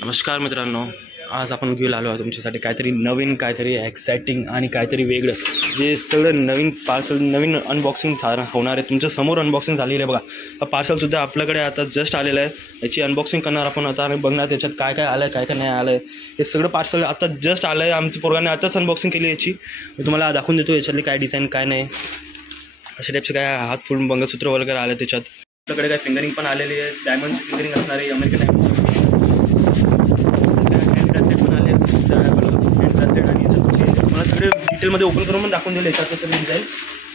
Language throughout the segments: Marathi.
नमस्कार मित्रांनो, आज आपण घेऊन आलो आहे तुमच्यासाठी काहीतरी नवीन, काहीतरी एक्साइटिंग आणि काहीतरी वेगळं. जे सगळं नवीन पार्सल, नवीन अनबॉक्सिंग होणार आहे. तुमच्या समोर अनबॉक्सिंग झालेली आहे बघा. हा पार्सलसुद्धा आपल्याकडे आता जस्ट आलेलं आहे. याची अनबॉक्सिंग करणार आपण आता आणि बघणार त्याच्यात काय काय आलं आहे, काय काय नाही आलं आहे. हे सगळं पार्सल आता जस्ट आलं आहे. आमच्या पोराने आताच अनबॉक्सिंग केली याची. मी तुम्हाला दाखवून देतो याच्यातली काय डिझाईन काय नाही, अशा टाईपचे काय हात फुल मंगळसूत्र वगैरे आलं त्याच्यात. आपल्याकडे काय फिंगरिंग पण आलेली आहे. डायमंडची फिंगरिंग असणार आहे, अमेरिकन डायमंड पण आले आणि तुम्हाला सगळे डिटेलमध्ये ओपन करून पण दाखवून दिले याच्यात सगळे डिझाईन.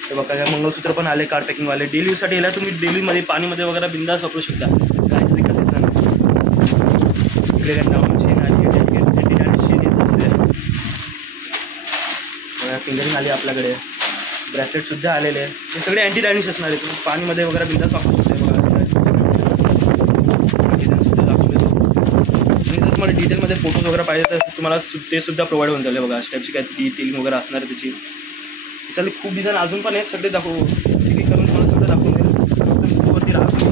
तर बघा काय मंगळसूत्र पण आले, कार्ड पॅकिंगवाले. डेली यूजसाठी याला तुम्ही डेलीमध्ये पाणीमध्ये वगैरे बिंदास वापरू शकता, काहीच दिक्कत येत नाही. इकडे काय डाऊन चेन आली, चेन येत असते. फिंगरिंग आली आपल्याकडे, ब्रॅसलेटसुद्धा आलेले आहे. हे सगळे अँटी डॅमेज असणार आहे, तुम्ही पाणीमध्ये वगैरे बिंदास वापरू शकता. बघा डिझाईनसुद्धा दाखवून देतो. आणि जर तुम्हाला डिटेलमध्ये फोटोज वगैरे पाहिजे तर तुम्हाला ते सुद्धा प्रोव्हाइड होऊन झाले. बघा अशा टाईपची काय डिटेलिंग वगैरे असणार आहे त्याची. त्याच्यातले खूप डिझाईन अजून पण आहेत, सगळे करून तुम्हाला सगळं दाखवून देईल. वरती राहतो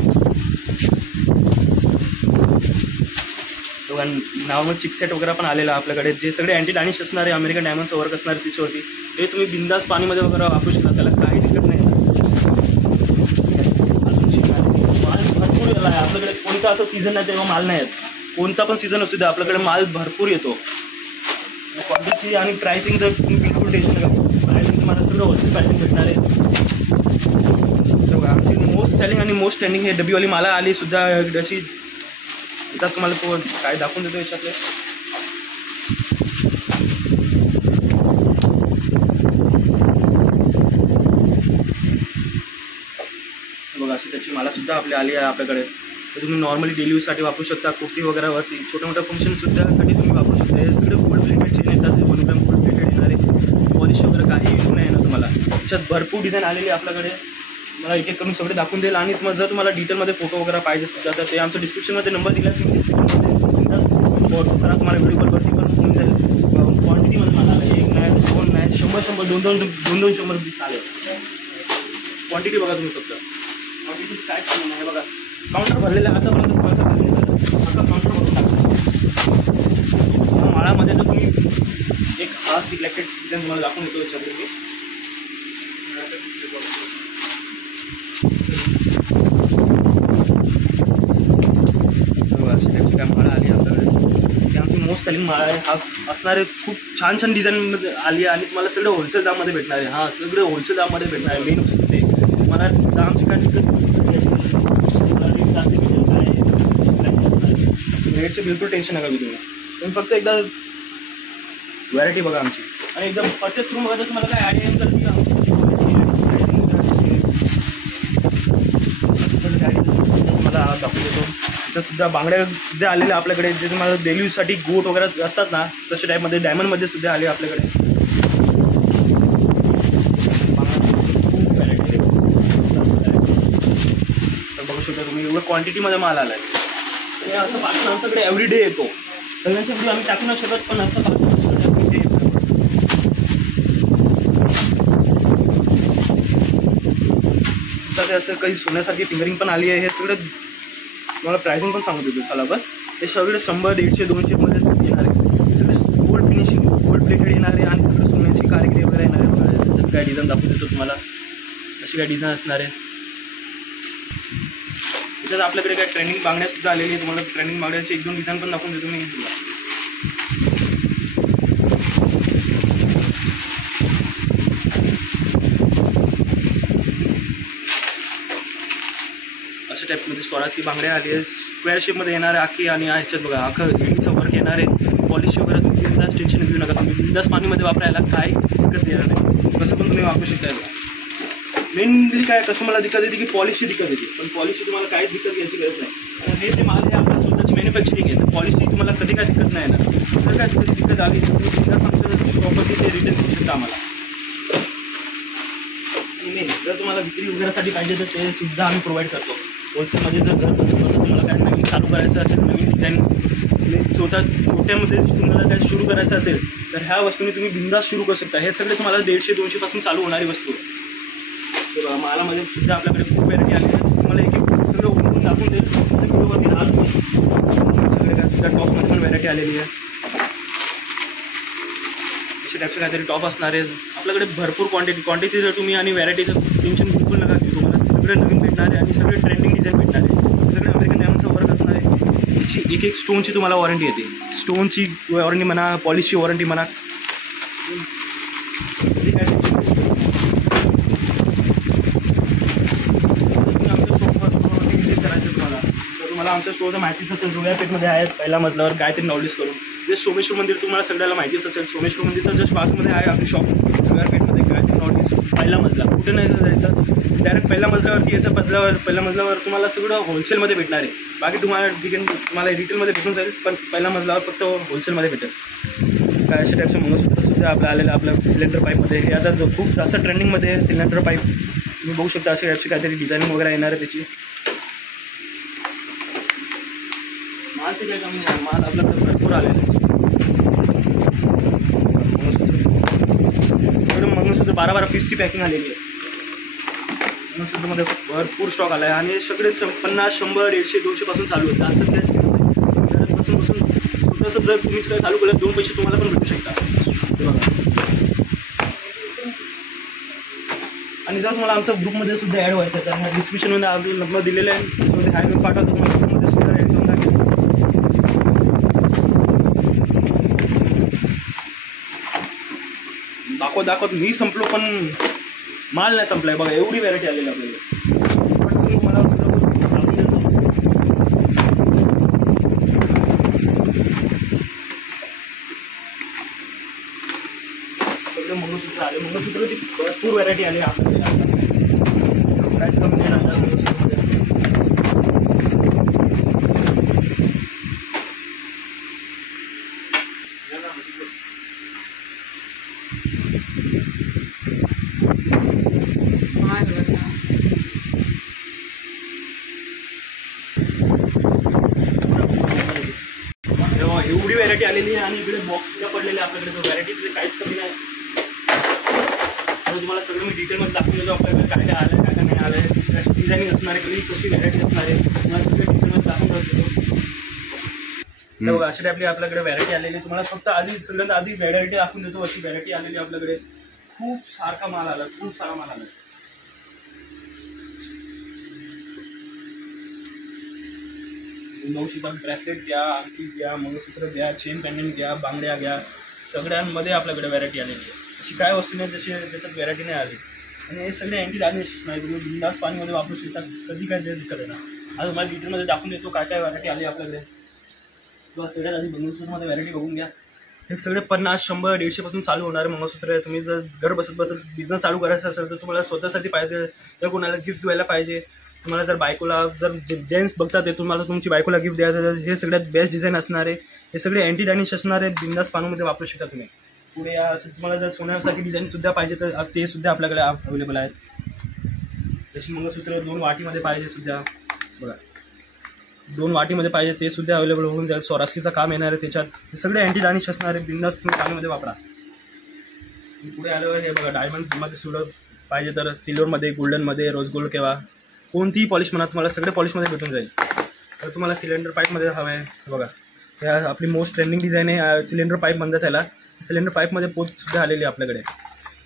नॉर्मल चिकसेट वगैरे पण आलेलं आहे आपल्याकडे. जे सगळे अँटी डॅनिश असणारे, अमेरिकन डायमंडचं वर्क असणार त्याच्यावरती, ते तुम्ही बिंदास पाणीमध्ये वगैरे वापरू शकता, त्याला काही दिक्कत नाही. माल भरपूर येला आहे आपल्याकडे. कोणता असं सीझन नाही तेव्हा माल नाही येत. कोणता पण सीझन असू द्या आपल्याकडे माल भरपूर येतो. क्वालिटी आणि प्राइसिंग तर बिलकुल टेन्शन नका. प्राइसिंग तुम्हाला सगळं होलसेल प्राइसिंग भेटणार आहे. आमची मोस्ट सेलिंग आणि मोस्ट ट्रेंडिंग हे डबीवाली माला आली सुद्धा अशी. आता तुम्हाला तो काय दाखवून देतो याच्यातले. बघा अशी त्याची माला सुद्धा आपली आली आहे आपल्याकडे. तर तुम्ही नॉर्मली डेली यूजसाठी वापरू शकता. कुर्ती वगैरेवरती छोट्या मोठ्या फंक्शनसुद्धासाठी तुम्ही वापरू शकता. हे सगळे गोल्ड प्लेटेड चेन येतात, 1 ग्रॅम गोल्ड प्लेटेड येणारे. पॉलिश वगैरे काही इश्यू नाही आहे ना तुम्हाला. त्याच्यात भरपूर डिझाईन आलेली आहे आपल्याकडे. मला एक एक करून सगळे दाखवून देईल. आणि जर तुम्हाला डिटेलमध्ये फोटो वगैरे पाहिजे सुद्धा तर ते आमच्या डिस्क्रिप्शनमध्ये नंबर दिला, तुम्ही डिस्क्रिप्शनमध्ये करा. तुम्हाला व्हिडिओ कॉलवरती पण होऊन जाईल. क्वांटिटीमध्ये मला 1 नाही, 2 नाही, 100 200 पीस आले. क्वांटिटी बघा तुम्ही फक्त. क्वांटिटी काय आहे बघा. काउंटर भरलेलं आहे आतापर्यंत. पैसा खाली आता काउंटर भरून टाकतो. या माळामध्ये तर तुम्ही एक हा सिलेक्टेड डिझाईन तुम्हाला दाखवून येतो याच्यामध्ये. काय माळा आली आपल्याकडे. ती आमची मोस्ट सेलिंग माळा आहे. हा असणारे खूप छान छान डिझाईनमध्ये आली आहे आणि तुम्हाला सगळं होलसेल दाममध्ये भेटणार आहे. हा सगळं होलसेल दाममध्ये भेटणार आहे. मेन ते तुम्हाला दामची काय दिक्कत, रेट जास्त भेटेल काय रेटचे बिलकुल टेन्शन नका घेऊ तुम्ही फक्त एकदा व्हॅरायटी बघा आमची आणि एकदम परचेस करून बघा. तर तुम्हाला काय आयडिया येईल तर तुम्हाला दाखवून देतो. सुद्धा बांगड्या सुद्धा आलेल्या आपल्याकडे, जे तुम्हाला डेली यूजसाठी गोट वगैरे असतात ना तशा टाईपमध्ये डायमंडमध्ये सुद्धा आले आपल्याकडे. खूप व्हॅरायटी तर बघू शकता तुम्ही. एवढं क्वांटिटीमध्ये माल आला आहे. असं पार्सल आमच्याकडे एव्हरीडे येतो. सगळ्यांच्या व्हिडिओ आम्ही टाकू नाही शकत, पण असं पार्सल एव्हरीडे येतं. तर असं काही सोन्यासारखी फिंगरिंग पण आली आहे. हे सगळं तुम्हाला प्राइसिंग पण सांगू देतो चला बस. हे सगळे 100, 150, 200मध्ये येणार आहे. हे सगळे गोल्ड फिनिशिंग, गोल्ड प्लेटेड येणार आहे आणि सगळं सोन्याची कारिगिरी वगैरे येणार आहे. बघा त्याच्यात काय डिझाईन दाखवून देतो तुम्हाला. अशी काय डिझाईन असणार आहे. त्याच्यात आपल्याकडे काय ट्रेंडिंग बांगड्या सुद्धा आलेली आहे. तुम्हाला ट्रेंडिंग बांगड्याची 1-2 डिझाईन पण दाखवून देतो मी तुला. अशा टाईपमध्ये स्वराची बांगड्या आली आहे. स्क्वेअर शेपमध्ये येणार आहे आखी. आणि ह्याच्यात बघा अख्खं हेडीचं वर्क येणार आहे. पॉलिश वगैरे तुम्ही बिंदास टेन्शन घेऊ नका. तुम्ही बिंदास पाणीमध्ये वापरायला काही दिक्कत येणार नाही. कसं पण तुम्ही वापरू शकता. मेनली काय कस्टमरला दिक्कत येते की पॉलिशची दिक्कत येते, पण पॉलिशची तुम्हाला काहीच दिक्कत याची गरज नाही. कारण हे माल हे आपल्या स्वतःची मॅन्युफॅक्चरिंग आहे. तर पॉलिशची तुम्हाला कधी काय दिक्कत नाही ना. जर काय दिक्कत आली तर तुम्ही बिंदास आमच्या प्रॉपर्टी ते रिटर्न करू शकता आम्हाला. नाही जर तुम्हाला विक्री वगैरेसाठी पाहिजे तर ते सुद्धा आम्ही प्रोव्हाइड करतो. होलसेलमध्ये जर घर बसून तुम्हाला काय नवीन चालू करायचं असेल, नवीन डिझाईन छोट्यामध्ये तुम्हाला काय सुरू करायचं असेल तर ह्या वस्तूंनी तुम्ही बिंदास सुरू करू शकता. हे सगळे तुम्हाला 150-200 पासून चालू होणारी वस्तू. मालामध्ये सुद्धा आपल्याकडे खूप व्हॅरायटी आली आहे. तुम्हाला एक सगळं दाखवून देईल. व्हिडिओवरती आज सगळे काय सुद्धा टॉपमध्ये पण व्हरायटी आलेली आहे. असे टाईपचे काहीतरी टॉप असणार आहे आपल्याकडे भरपूर क्वांटिटी जर तुम्ही आणि व्हरायटीचं टेन्शन बिलकुल नका घेऊ. तुम्हाला सगळं नवीन भेटणार आहे आणि सगळे ट्रेंडिंग डिझाईन भेटणार आहे. सगळे अमेरिकन डायमंडचा वर्क असणार आहे. याची एक स्टोनची तुम्हाला वॉरंटी येते. स्टोनची वॉरंटी म्हणा, पॉलिशची वॉरंटी म्हणा. तुम्हाला आमच्या स्टोअरचं माहितीच असेल. जुन्या पेठमध्ये आहेत पहिल्या मजल्यावर गायत्री नॉलेज करून. जे सोमेश्वर मंदिर तुम्हाला सगळ्याला माहितीच असेल. सोमेश्वर मंदिरचं जस्ट बाजूमध्ये आहे आपली शॉप जुन्या पेठमध्ये गायत्री नॉलेज पहिला मजला. कुठे नाही जायचं, डायरेक्ट पहिल्या मजल्यावरती यायचं. पहिल्या मजल्यावर तुम्हाला सगळं होलसेलमध्ये भेटणार आहे. बाकी तुम्हाला रिटेलमध्ये भेटून जाईल, पण पहिल्या मजल्यावर फक्त होलसेलमध्ये भेटेल. काय अशा टाईपचं मंगळसूत्रसुद्धा आपलं आलेलं आपलं सिलेंडर पाईपमध्ये. हे आता जो खूप जास्त ट्रेंडिंगमध्ये आहे सिलेंडर पाईप. तुम्ही बघू शकता अशा टाईपची काहीतरी डिझाईनिंग वगैरे येणार आहे त्याची. मालचे काय कमी नाही, माल आपल्याकडे भरपूर आलेला आहे. सगळं मंगळसूत्र 12-12 पीसची पॅकिंग आलेली आहे. मंगळसूत्रमध्ये भरपूर स्टॉक आला आहे आणि सगळे 50, 100, 150, 200 पासून चालू आहे. जास्त त्याच घरापासून स्वतःच जर तुम्ही काय चालू केलं 2 पैसे तुम्हाला पण भेटू शकता. आणि जर तुम्हाला आमच्या ग्रुपमध्ये सुद्धा ॲड व्हायचं आहे तर डिस्क्रिप्शनमध्ये आपलं नंबर दिलेलं आहे. त्याच्यामध्ये हाय मी पाठवतो तुम्हाला. ग्रुपमध्ये सुद्धा ॲड करून टाकेल. दाखवत मी संपलो पण माल नाही संपलाय. बघा एवढी व्हरायटी आलेली आपल्याला. पण तुम्ही मला सगळं मंगळसूत्र आले. मंगळसूत्रची भरपूर व्हरायटी आली आपल्याला. काहीच कमी नाही लागणार मंगळसूत्रमध्ये. एवढी व्हरायटी आलेली आहे आणि इकडे बॉक्स सुद्धा पडलेले आपल्याकडे. व्हरायटीचे काहीच कमी नाही. तुम्हाला सगळं मी डिटेलमध्ये दाखवून देतो आपल्याकडे काय काय आलं, काय काय नाही आलं, कशी डिझाईनिंग असणार आहे, कशी व्हरायटी असणार आहे, तुम्हाला सगळं डिटेलमध्ये दाखवून देतो. बघा अशा टाईपली आपल्याकडे व्हरायटी आलेली. तुम्हाला फक्त सगळ्यात आधी व्हरायटी दाखवून देतो. अशी व्हरायटी आलेली आपल्याकडे. खूप सारखा माल आला, खूप सारा माल आला. नऊशिका ब्रेसलेट घ्या, अंगठी घ्या, मंगळसूत्र घ्या, चेन पेंडंट घ्या, बांगड्या घ्या, सगळ्यांमध्ये आपल्याकडे व्हरायटी आलेली आहे. अशी काय वस्तू नाही ज्याच्यात व्हरायटी नाही आली. आणि हे सगळे अँटी डॅमेज नाही. तुम्ही बिंदास पाणीमध्ये वापरू शकता. कधी काय दिक्कत आहे ना. आज तुम्हाला डिटेलमध्ये दाखवून देतो काय काय व्हरायटी आली आपल्याकडे. किंवा सगळ्यात आधी मंगळसूत्रमध्ये व्हरायटी बघून घ्या. हे सगळे 50, 100, 150 पासून चालू होणारे मंगळसूत्र आहे. तुम्ही जर घर बसत बिझनेस चालू करायचा असेल तर तुम्हाला स्वतःसाठी पाहिजे, तर कोणाला गिफ्ट द्यायला पाहिजे, तुम्हाला जर बायकोला, जर जेंट्स बघतात ते तुम्हाला तुमची बायकोला गिफ्ट द्यायचं, हे सगळ्यात बेस्ट डिझाईन असणार आहे. हे सगळे अँटी डॅमेज असणार आहे. बिंदास पाणूमध्ये वापरू शकता तुम्ही. पुढे असं तुम्हाला जर सोन्यासारखी डिझाईन सुद्धा पाहिजे तर ते सुद्धा आपल्याकडे अवेलेबल आहेत. जशी मंगळसूत्र 2 वाटीमध्ये पाहिजे सुद्धा बघा, 2 वाटीमध्ये पाहिजे ते सुद्धा अवेलेबल होऊन जाईल. स्वरास्कीचं काम येणार आहे त्याच्यात. हे सगळे अँटी डॅमेज असणार आहे. बिंदास तुम्ही पाणीमध्ये वापरा. पुढे आल्यावर हे बघा डायमंडमध्ये सुद्धा पाहिजे तर सिल्वरमध्ये, गोल्डनमध्ये, रोज गोल्ड किंवा कोणतीही पॉलिश म्हणा तुम्हाला सगळे पॉलिशमध्ये भेटून जाईल. तर तुम्हाला सिलेंडर पाईपमध्ये हवं आहे बघा. हे आपली मोस्ट ट्रेंडिंग डिझाईन आहे. सिलेंडर पाईप म्हणतात त्याला. सिलेंडर पाईपमध्ये पोतसुद्धा आलेली आहे आपल्याकडे.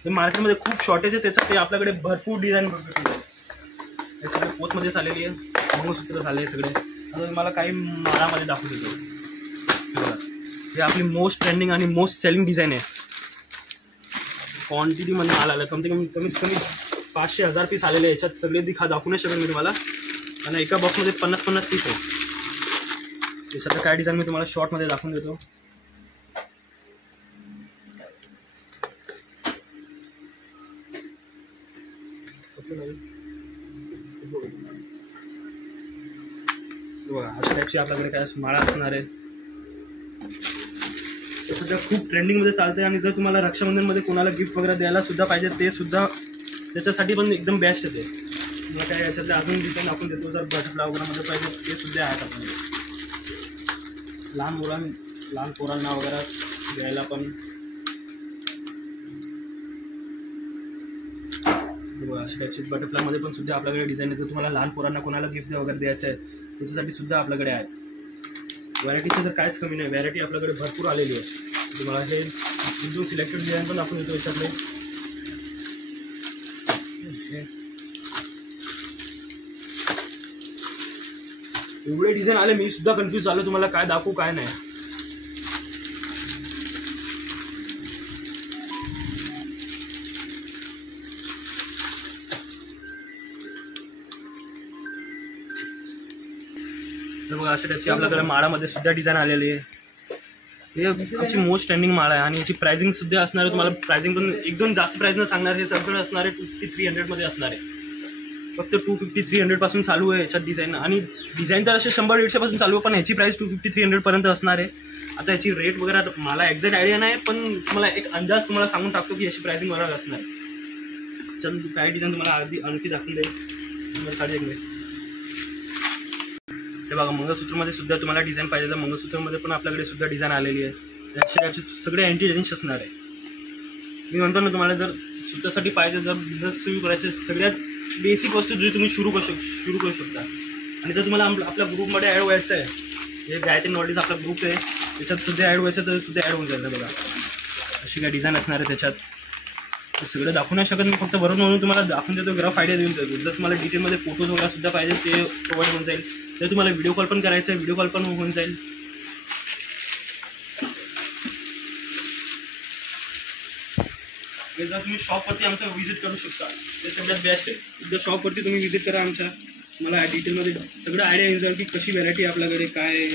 ते मार्केटमध्ये खूप शॉर्टेज आहे त्याचं. ते आपल्याकडे भरपूर डिझाईन भेटून जाईल. हे सगळे पोतमध्येच आलेली आहे. मंगळसूत्र झाले सगळे. आता मला काही माळामध्ये दाखवू देतो बघा. हे आपली मोस्ट ट्रेंडिंग आणि मोस्ट सेलिंग डिझाईन आहे. क्वांटिटीमध्ये माल आला. कमीत कमी 500-1000 पीस आलेले आहे. याच्यात सगळे दाखवू नाही शकेल मी तुम्हाला. आणि एका बॉक्समध्ये 50-50 पीस आहे. त्याच्यात काय डिझाईन मी तुम्हाला शॉर्टमध्ये दाखवून देतो. बघा अशा टाईपची आपल्याकडे काय माळा असणार आहे. ते सध्या खूप ट्रेंडिंगमध्ये चालतं आहे. आणि जर तुम्हाला रक्षाबंधनमध्ये कोणाला गिफ्ट वगैरे द्यायला सुद्धा पाहिजे ते सुद्धा त्याच्यासाठी पण एकदम बेस्ट येते. मग काय याच्यातले अजून डिझाईन आपण देतो. जर बटरफ्लाय वगैरेमध्ये पाहिजे ते सुद्धा आहेत आपल्याकडे. लहान पोरांना वगैरे द्यायला पण अशा टाईपची बटरफ्लायमध्ये पण सुद्धा आपल्याकडे डिझाईन आहे. जर तुम्हाला लहान पोरांना कोणाला गिफ्ट वगैरे द्यायचं आहे त्याच्यासाठी सुद्धा आपल्याकडे आहेत. व्हरायटीचं तर काहीच कमी नाही, व्हरायटी आपल्याकडे भरपूर आलेली आहे. तुम्हाला हे एकदम सिलेक्टेड डिझाईन पण आपण येतो याच्यातले. एवढे डिझाईन आले, मी सुद्धा कन्फ्यूज झालो तुम्हाला काय दाखवू काय नाही. तर बघा अशा टाईपची आपल्याकडे माळामध्ये सुद्धा डिझाईन आलेली आहे. हे आमची मोस्ट ट्रेंडिंग माळ आहे आणि याची प्राइसिंग सुद्धा असणार आहे. तुम्हाला प्राइसिंग पण एकदम जास्त प्राइसनं सांगणार. हे सगळं असणार आहे 250-300 मध्ये असणार आहे. फक्त 250-300 पासून चालू आहे याच्यात डिझाईन. आणि डिझाईन तर असे 100-150 पासून चालू आहे, पण याची प्राइस 250-300 पर्यंत असणार आहे. आता याची रेट वगैरे मला एक्झॅक्ट आयडिया नाही, पण तुम्हाला एक अंदाज तुम्हाला सांगून टाकतो की याची प्राइसिंग वगैरे असणार आहे. चल काय डिझाईन तुम्हाला आणखी दाखवून देईल साडेकडे. हे बघा मंगळसूत्रमध्ये सुद्धा तुम्हाला डिझाईन पाहिजे तर मंगळसूत्रमध्ये पण आपल्याकडे सुद्धा डिझाईन आलेली आहे. त्याचे सगळे अँटी रेंज असणार आहे. मी म्हणतो ना तुम्हाला जर स्वतःसाठी पाहिजे, जर बिझनेस सुरू करायचे, सगळ्यात बेसिक वस्तू जी तुम्ही सुरू करू शकता. आणि जर तुम्हाला आपल्या ग्रुपमध्ये ॲड व्हायचं आहे, हे गायत्री नॉलेज आपला ग्रुप आहे, त्याच्यात सुद्धा ॲड व्हायचं तर सुद्धा ॲड होऊन जाईल. बघा अशी काय डिझाईन असणार आहे त्याच्यात. ते सगळं दाखवू नाही शकत मी, फक्त बरोबर म्हणून तुम्हाला दाखवून देतो, ग्राफ आयडिया देऊन देतो. जर तुम्हाला डिटेलमध्ये फोटोज वगैरे सुद्धा पाहिजे ते प्रोव्हाइड होऊन जाईल. तर तुम्हाला व्हिडिओ कॉल पण करायचं आहे, व्हिडिओ कॉल पण होऊन जाईल. जर तुम्ही शॉपवरती आमचा व्हिजिट करू शकता, ते सगळ्यात बेस्ट आहे. एकदा शॉपवरती तुम्ही व्हिजिट करा आमच्या, मला डिटेलमध्ये सगळं आयडिया येऊन जाईल की कशी व्हरायटी आपल्याकडे काय आहे.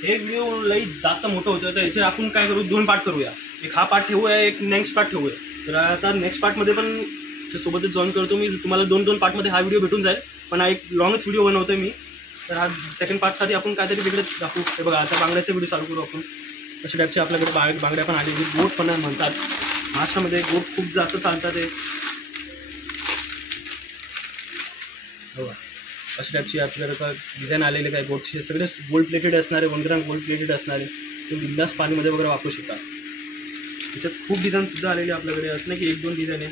हे व्हिडिओ लई जास्त मोठं होतं, तर याचे आपण काय करू, 2 पार्ट करूया. एक हा पार्ट ठेवूया, एक नेक्स्ट पार्ट ठेवूया. तर आता नेक्स्ट पार्टमध्ये पण सोबतच जॉईन करतो मी. तुम्हाला 2 पार्टमध्ये हा व्हिडिओ भेटून जाईल, पण हा एक लॉंगच व्हिडिओ बनवतोय मी. तर हा सेकंड पार्टसाठी आपण काहीतरी वेगळं दाखवू. हे बघा आता बांगड्याचा व्हिडिओ चालू करू आपण. अशा टाईपचे आपल्याकडे बांगड्या पण आलेली, गोट पण म्हणतात महाराष्ट्रामध्ये, गोट खूप जास्त चालतात. ते बघा अशा टाईपची आपल्याकडे डिझाईन आलेले काय गोटचे, सगळे गोल्ड प्लेटेड असणारे, 1 ग्राम गोल्ड प्लेटेड असणारे. तुम्ही बिंदास पाणीमध्ये वगैरे वापरू शकता. त्याच्यात खूप डिझाईन सुद्धा आलेले आपल्याकडे. असं नाही की 1-2 डिझाईन आहे.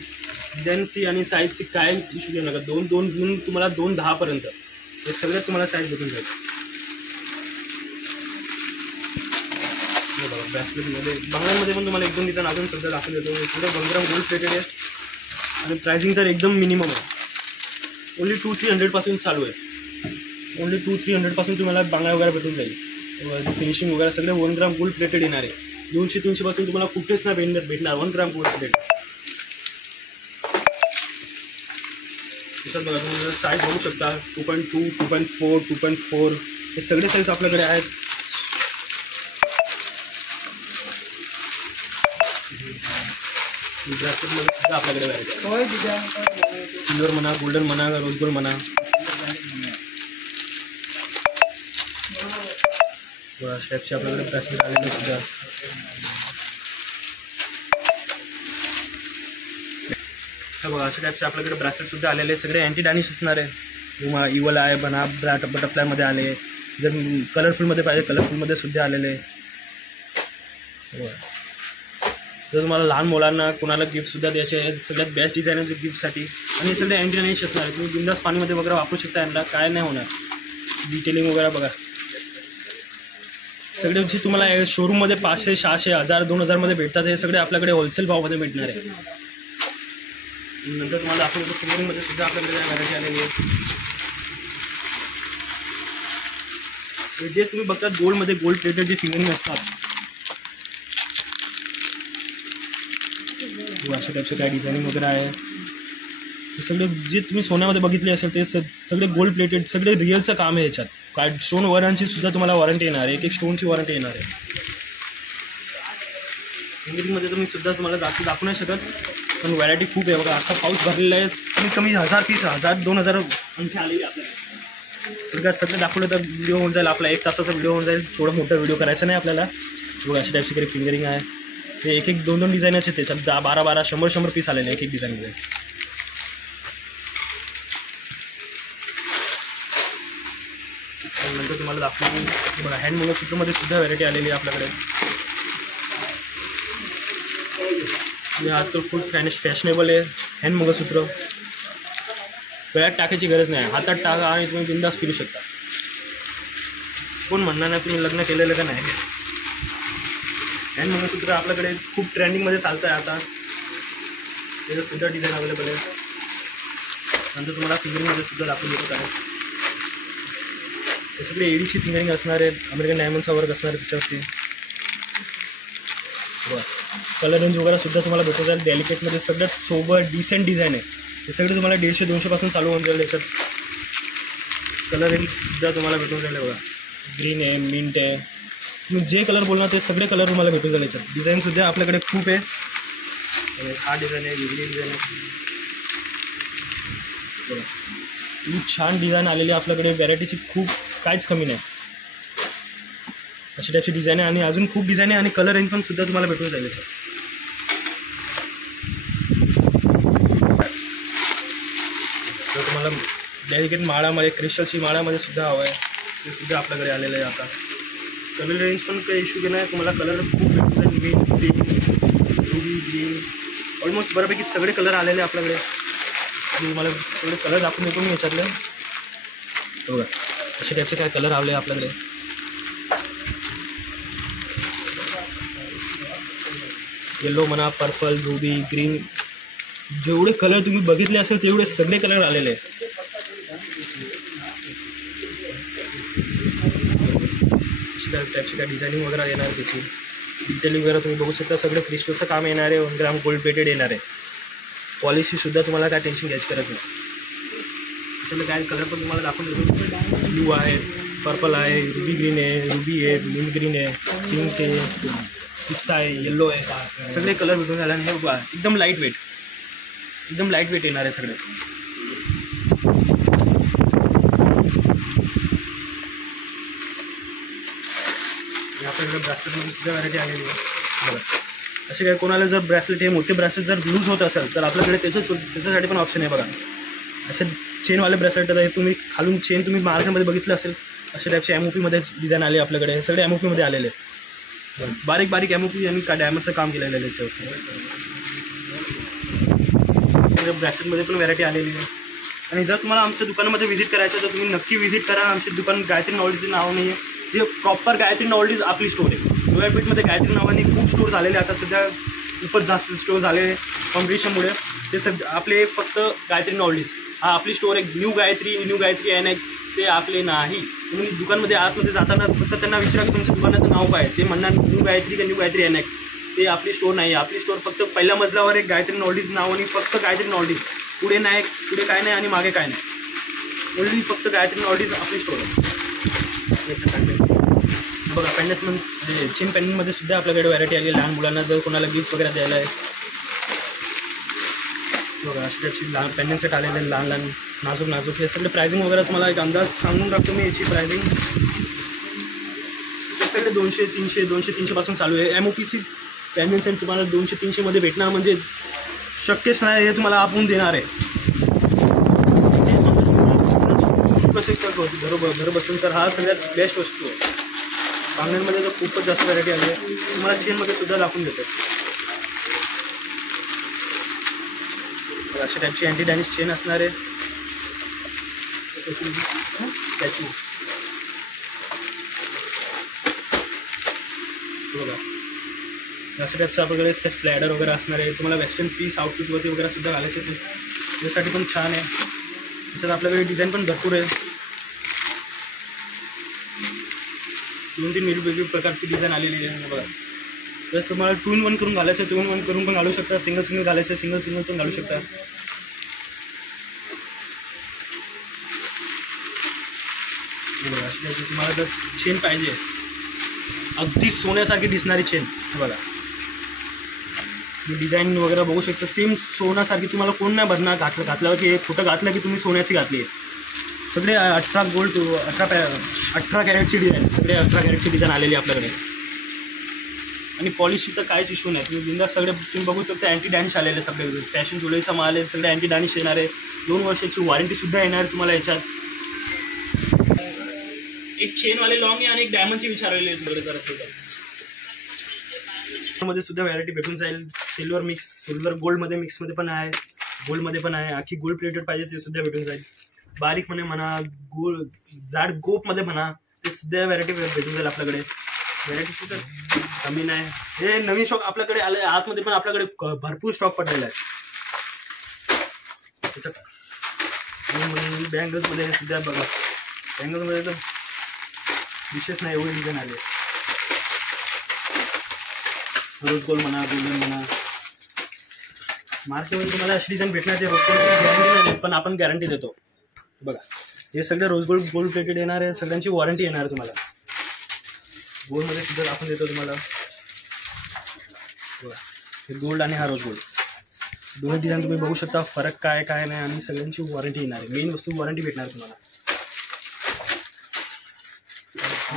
डिझाईनची आणि साईजची काय इश्यू घेऊ नका. 2 घेऊन तुम्हाला 2-10 पर्यंत हे सगळ्यात तुम्हाला साईज भेटून जाईल. बघा ब्रॅसलेटमध्ये बांगड्यांमध्ये पण तुम्हाला 1-2 डिझाईन अजून सध्या दाखवून देतो. सगळं 1 ग्राम गोल्ड प्लेटेड आहे आणि प्राइसिंग तर एकदम मिनिमम आहे. ओन्ली 200-300 पासून चालू आहे. ओन्ली 200-300 पासून तुम्हाला बांगड्या वगैरे भेटून जाईल. फिनिशिंग वगैरे सगळे 1 ग्राम गोल्ड प्लेटेड येणार आहे. 200-300 पासून तुम्हाला कुठेच नाही भेटणार 1 ग्राम गोल्ड प्लेटेड. त्याच्यात बघा तुम्ही साईज बघू शकता, 2.2, 2.4, 2.4 हे सगळे साईज आपल्याकडे आहेत. ब्रॅसलेटमध्ये सुद्धा आपल्याकडे व्हरायटी, सिल्वर म्हणा, गोल्डन म्हणा, रोज गोल्ड म्हणा. स्टेपचे आपल्याकडे ब्रॅसलेट आलेले सुद्धा. बघा अशा टाईपचे आपल्याकडे ब्रॅसलेट सुद्धा आलेले, सगळे अँटी डॅनिश असणार आहे. तुम्हाला इवल आहे, बना बटरफ्लायमध्ये आले. जर कलरफुलमध्ये पाहिजे कलरफुलमध्ये सुद्धा आलेले. जर तुम्हाला लहान मुलांना कोणाला गिफ्टसुद्धा द्यायचे आहे, सगळ्यात बेस्ट डिझाईन आहे गिफ्टसाठी. आणि हे सगळे अँटी डॅनिश असणार आहे. तुम्ही बिंदास पाणीमध्ये वगैरे वापरू शकता. यांना काय नाही होणार. डिटेलिंग वगैरे बघा सगळे जे तुम्हाला शोरूममध्ये 500, 600, 1000, 2000 मध्ये भेटतात, हे सगळे आपल्याकडे होलसेल भावामध्ये भेटणार आहे. नंतर तुम्हाला दाखवतो फिंगरिंगमध्ये सुद्धा आपल्याकडे व्हरायटी आलेली आहे. जे तुम्ही बघतात गोल्डमध्ये गोल्ड प्लेटेड जे फिंगरिंग असतात, अशा टाईपचे काय डिझायनिंग वगैरे आहे. सगळे जे तुम्ही सोन्यामध्ये बघितले असेल ते सगळे गोल्ड प्लेटेड, सगळे रिअलचं काम आहे. याच्यात काय स्टोन वरांची सुद्धा तुम्हाला वॉरंटी येणार आहे. एक स्टोनची वॉरंटी येणार आहे. फिंगरिंगमध्ये तुम्ही सुद्धा तुम्हाला दाखवू नाही शकत, पण व्हरायटी खूप आहे. बघा आता पाऊस भरलेला आहे. कमी 1000 पीस, 1000-2000 अंकी आलेली आपल्याला. तर सगळं दाखवलं तर व्हिडिओ होऊन जाईल आपला. 1 तासाचा व्हिडिओ होऊन जाईल. थोडा मोठा व्हिडिओ करायचा नाही आपल्याला. बघा अशा टाईपची काही फिंगरिंग आहे. ते 1-1, 2-2 डिझाईनचे त्याच्यात 12-12, 100-100 पीस आलेले एक डिझाईनमध्ये. नंतर तुम्हाला दाखवतो बघा हँड मंगळसूत्रमध्ये सुद्धा व्हरायटी आलेली आहे आपल्याकडे. हे आजकाल खूप फॅशनेबल आहे. हँड मंगळसूत्र गळ्यात टाकायची गरज नाही, हातात टाका आणि तुम्ही बिंदास फिरू शकता. कोण म्हणणार नाही तुम्ही लग्न केलेलं का नाही. हँड मंगळसूत्र आपल्याकडे खूप ट्रेंडिंगमध्ये चालतं आहे आता. त्याचं सुद्धा डिझाईन अवेलेबल आहे. नंतर तुम्हाला फिंगरिंगमध्ये सुद्धा दाखवून देत आहे. हे सगळे एडीची फिंगरिंग असणार आहे, अमेरिकन डायमंडचा वर्क असणार आहे त्याच्यावरती. बरं, कलर रेंज वगैरे सुद्धा तुम्हाला भेटून जाईल. डेलिकेटमध्ये सगळ्यात सोबर डिसेंट डिझाईन आहे. हे सगळे तुम्हाला 150-200 पासून चालू होऊन जाईल. याच्यात कलर रेंज सुद्धा तुम्हाला भेटून जाईल. बघा, ग्रीन आहे, मिंट आहे, तुम्ही जे कलर बोलणार ते सगळे कलर तुम्हाला भेटून जाईल. याच्यात डिझाईनसुद्धा आपल्याकडे खूप आहे. हा डिझाईन आहे, वेगळी डिझाईन आहे. बघा, खूप छान डिझाईन आलेली आहे आपल्याकडे. व्हरायटीची खूप काहीच कमी नाही. अशा टाईपची डिझाईन आहे आणि अजून खूप डिझाईन आहे आणि कलर रेंज पण सुद्धा तुम्हाला भेटून जाईल. याच्यात तर तुम्हाला डेलिकेट माळामध्ये, क्रिस्टलची माळामध्ये सुद्धा हवं आहे, ते सुद्धा आपल्याकडे आलेलं आहे. आता कलर रेंज पण काही इश्यू नाही. तुम्हाला कलर खूप भेटून जाईल. ग्रीन, रुबी, ग्रीन, ऑलमोस्ट बऱ्यापैकी सगळे कलर आलेले आपल्याकडे. आणि तुम्हाला सगळे कलर दाखवून देतो मी याच्यातले. बघा, असे टाईपचे काय कलर आले आपल्याकडे. येलो म्हणा, पर्पल, रुबी, ग्रीन, जेवढे कलर तुम्ही बघितले असेल तेवढे सगळे कलर आलेले आहेत. अशी टाईपची काय डिझायनिंग वगैरे येणार आहे. त्याची डिटेलिंग वगैरे तुम्ही बघू शकता. सगळे क्रिस्टलचं काम येणार आहे. 1 ग्राम गोल्ड प्लेटेड येणार आहे. पॉलिसीसुद्धा तुम्हाला काय टेन्शन घ्यायची गरज नाही. त्याच्यामध्ये काय कलर पण तुम्हाला दाखवून देतो. ब्लू आहे, पर्पल आहे, रुबी ग्रीन आहे, रुबी आहे, मिंट ग्रीन आहे, पिंक आहे, पिस्ता आहे, येल्लो आहे, सगळे कलर भेटून झाले. आणि हे एकदम लाईट वेट, एकदम लाईट वेट येणार आहे सगळे. आपल्याकडे ब्रॅसलेटमध्ये सुद्धा व्हरायटी आलेली आहे. बघा, असे काय कोणाला जर ब्रॅसलेट, हे मोठे ब्रॅसलेट जर लूज होत असेल तर आपल्याकडे त्याच्यासाठी पण ऑप्शन आहे. बघा, असे चेनवाले ब्रॅसलेट आहे. तुम्ही खालून चेन तुम्ही मार्केटमध्ये बघितलं असेल. अशा टाईपचे MOPमध्ये डिझाईन आले आपल्याकडे. हे सगळे MOPमध्ये आलेले आहेत. बारीक बारीक MOP आणि डायमंडचं काम केलेलं आहे त्याच्यावरती. ब्रॅसलेटमध्ये पण व्हरायटी आलेली आहे. आणि जर तुम्हाला आमच्या दुकानामध्ये व्हिजिट करायचं तर तुम्ही नक्की व्हिजिट करा. आमचे दुकान गायत्री नॉलेजचं नाव नाही आहे, जे प्रॉपर गायत्री नॉलेज आपली स्टोर आहे. नोव्यापीठमध्ये गायत्री नावाने खूप स्टोर्स आलेले. आता सध्या खूपच जास्त स्टोर्स आले कॉम्पिटिशनमुळे. ते आपले फक्त गायत्री नॉलेज हा आपली स्टोर आहे. न्यू गायत्री NX ते आपले नाही. तुम्ही दुकानमध्ये आतमध्ये जाताना फक्त त्यांना विचारा की तुमच्या दुकानाचं नाव काय. ते म्हणणार न्यू गायत्री NX. ते आपली स्टोर नाही. आपली स्टोर फक्त पहिल्या मजल्यावर एक गायत्री नॉलेज नाव आणि फक्त गायत्री नॉलेज. पुढे नाही, पुढे काय नाही आणि मागे काय नाही. ओनली फक्त गायत्री नॉलेज आपली स्टोर आहे. याच्यासाठी बघा, पेंडन्स म्हणजे चेन पेंडन्टमध्ये सुद्धा आपल्याकडे व्हरायटी आली. लहान मुलांना जर कोणाला गिफ्ट वगैरे द्यायला आहे. बघा, अशी त्याची लहान पेंडन्ट सेट आलेले लहान लहान नाजूक. हे सगळे प्राइसिंग वगैरे तुम्हाला एक अंदाज सांगून टाकतो मी. याची प्राइसिंग हे सगळे 200-300 पासून चालू आहे. MOPची पेंडन्ट सेट तुम्हाला 200-300 मध्ये भेटणार म्हणजे शक्यच नाही. हे तुम्हाला आपण देणार आहे. कसं घर बसून तर हा सगळ्यात बेस्ट वस्तू आहे. बांगड्यांमध्ये तर खूपच जास्त व्हरायटी आली आहे. तुम्हाला चेनमध्ये सुद्धा दाखवून देतो. अशा टाईपची अँटी डॅनिश चेन असणार आहे. त्याची बघा, अशा टाईपचं आपल्याकडे फ्लॅडर वगैरे असणार आहे. तुम्हाला वेस्टर्न पीस आउटफिटवरती वगैरे सुद्धा घालायचे ते त्यासाठी पण छान आहे. त्याच्यात आपल्याकडे डिझाईन पण भरपूर आहे. 2-3 वेगवेगळी प्रकारची डिझाईन आलेली आहे. बघा, जर तुम्हाला 2 in 1 करून घालायचं 2 in 1 करून पण घालू शकता. सिंगल घालायचं सिंगल पण घालू शकता. बघा, अशी तुम्हाला जर चेन पाहिजे अगदी सोन्यासारखी दिसणारी चेन. बघा, डिझाईन वगैरे बघू शकता. सेम सोन्यासारखी तुम्हाला कोण नाही भरणार. घातल्यावर की खोटं घातलं की तुम्ही सोन्याची घातली आहे. सगळे 18 कॅरेटची डिझाईन, सगळे 18 कॅरेटची डिझाईन आलेली आपल्याकडे. आणि पॉलिशची तर काहीच इश्यू नाही. तुम्ही बिंदास सगळे तुम्ही बघू शकता. अँटी डॅनिश आलेले सगळे फॅशन ज्वेलरीचा माल आहे. सगळे अँटी डॅनिश येणार आहे. 2 वर्षाची वॉरंटीसुद्धा येणार आहे तुम्हाला याच्यात. एक चेनवाले लॉंग आहे आणि एक डायमंडची विचारलेली आहे तुमच्याकडे जर असेल तर. मध्ये सुद्धा व्हरायटी भेटून जाईल. सिल्वर मिक्स, सिल्वर गोल्डमध्ये मिक्समध्ये पण आहे, गोल्डमध्ये पण आहे. आखी गोल्ड प्लेटेड पाहिजे ते सुद्धा भेटून जाईल. बारीक मध्ये म्हणा, जाड गोपमध्ये म्हणा, ते सुद्धा व्हरायटी भेटून जाईल आपल्याकडे. व्हरायटी सुद्धा कमी नाही. हे नवीन स्टॉक आपल्याकडे आले. आतमध्ये पण आपल्याकडे भरपूर स्टॉक पडलेला आहे. बँगल्समध्ये सुद्धा बघा, बँगल्समध्ये तर विशेष नाही, एवढे डिझाईन आले. रोज गोल्ड म्हणा, गोल्डन म्हणा, मार्केटमध्ये तुम्हाला अशी डिझाईन भेटण्याची रोज गोल्डची गॅरंटी नाही, पण आपण गॅरंटी देतो. बघा, हे सगळे रोज गोल्ड प्लेटेड येणार आहे. सगळ्यांची वॉरंटी येणार आहे तुम्हाला. गोल्डमध्ये सुद्धा आपण देतो तुम्हाला. बघा, हे गोल्ड आणि हा रोज गोल्ड दोन्ही डिझाईन तुम्ही बघू शकता. फरक काय काय नाही, आणि सगळ्यांची वॉरंटी येणार आहे. मेन वस्तू वॉरंटी भेटणार तुम्हाला.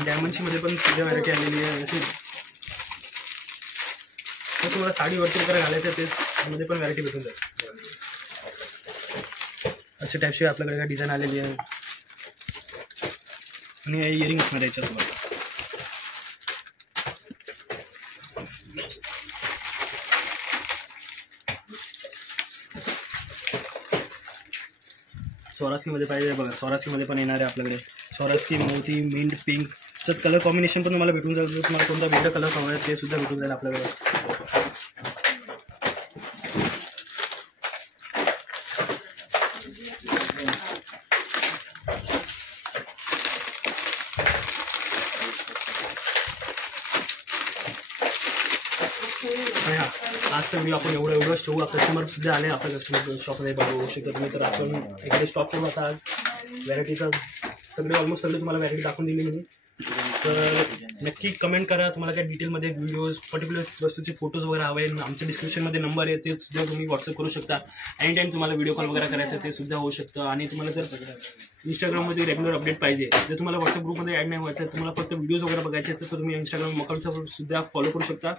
डायमंडची मध्ये पण सुद्धा व्हरायटी आलेली आहे. तर तुम्हाला साडी वरती वगैरे घालायचं ते मध्ये पण व्हरायटी भेटून जाईल. अशा टाईपची आपल्याकडे काय डिझाईन आलेली आहे. आणि इयरिंग्स मध्ये याच्यात तुम्हाला स्वरास्कीमध्ये पाहिजे. बघा, स्वरास्कीमध्ये पण येणार आहे आपल्याकडे. स्वरास्की, मोती, मिंट, पिंकचं कलर कॉम्बिनेशन पण तुम्हाला भेटून जाईल. तुम्हाला कोणता वेगळा कलर हवा आहे ते सुद्धा भेटून जाईल आपल्याकडे. आजचा व्हिडिओ आपण एवढंच ठेवू. कस्टमर सुद्धा आले आपल्या कस्टमर शॉपमध्ये बघू शकता तुम्ही. तर आपण इकडे स्टॉप करू आता. आज व्हरायटीचा सगळे ऑलमोस्ट सगळे तुम्हाला व्हरायटी दाखवून दिली मी. तर नक्की कमेंट करा तुम्हाला काय डिटेलमध्ये व्हिडिओज, पर्टिक्युलर वस्तूचे फोटोज वगैरे हवे. आमच्या डिस्क्रिप्शनमध्ये नंबर आहे, ते सुद्धा तुम्ही व्हॉट्सअप करू शकता. एनी टाईम तुम्हाला व्हिडिओ कॉल वगैरे करायचं ते सुद्धा होऊ शकतं. आणि तुम्हाला जर इंस्टाग्राममध्ये रेग्युलर अपडेट पाहिजे, जर तुम्हाला व्हॉट्सअप ग्रुपमध्ये ॲड नाही व्हायचं, तुम्हाला फक्त व्हिडिओज वगैरे बघायचे तर तुम्ही इंस्टाग्राम अकाउंटचा सुद्धा फॉलो करू शकता.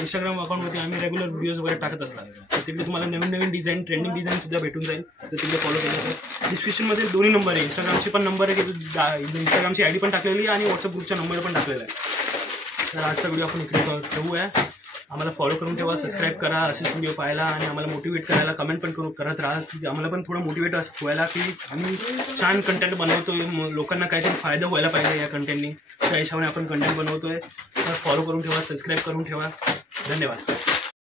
इंस्टाग्राम अकाउंटमध्ये आम्ही रेग्युलर व्हिडिओज वगैरे टाकत असतात. तर तिकडे तुम्हाला नवीन नवीन डिझाईन, ट्रेंडिंग डिझाईन सुद्धा भेटून जाईल. तर तिकडे फॉलो केलं. डिस्क्रिप्शनमध्ये दोन्ही नंबर आहे. इंस्टाग्रामची पण नंबर आहे, की इंस्टाग्रामची आयडी पण टाकलेली आहे आणि व्हॉट्सअप ग्रुपचा नंबर पण टाकलेला आहे. तर आजचा व्हिडिओ आपण इकडे ठेवूया. आम्हाला फॉलो करून ठेवा, सबस्क्राईब करा असेच व्हिडिओ पाहायला, आणि आम्हाला मोटिवेट करायला कमेंट पण करत राहा, की आम्हाला पण थोडं मोटिवेट व्हायला, की आम्ही छान कंटेंट बनवतोय, लोकांना काहीतरी फायदा व्हायला पाहिजे या कंटेंटनी. त्या हिशोबाने आपण कंटेंट बनवतोय. तर फॉलो करून ठेवा, सबस्क्राईब करून ठेवा. धन्यवाद.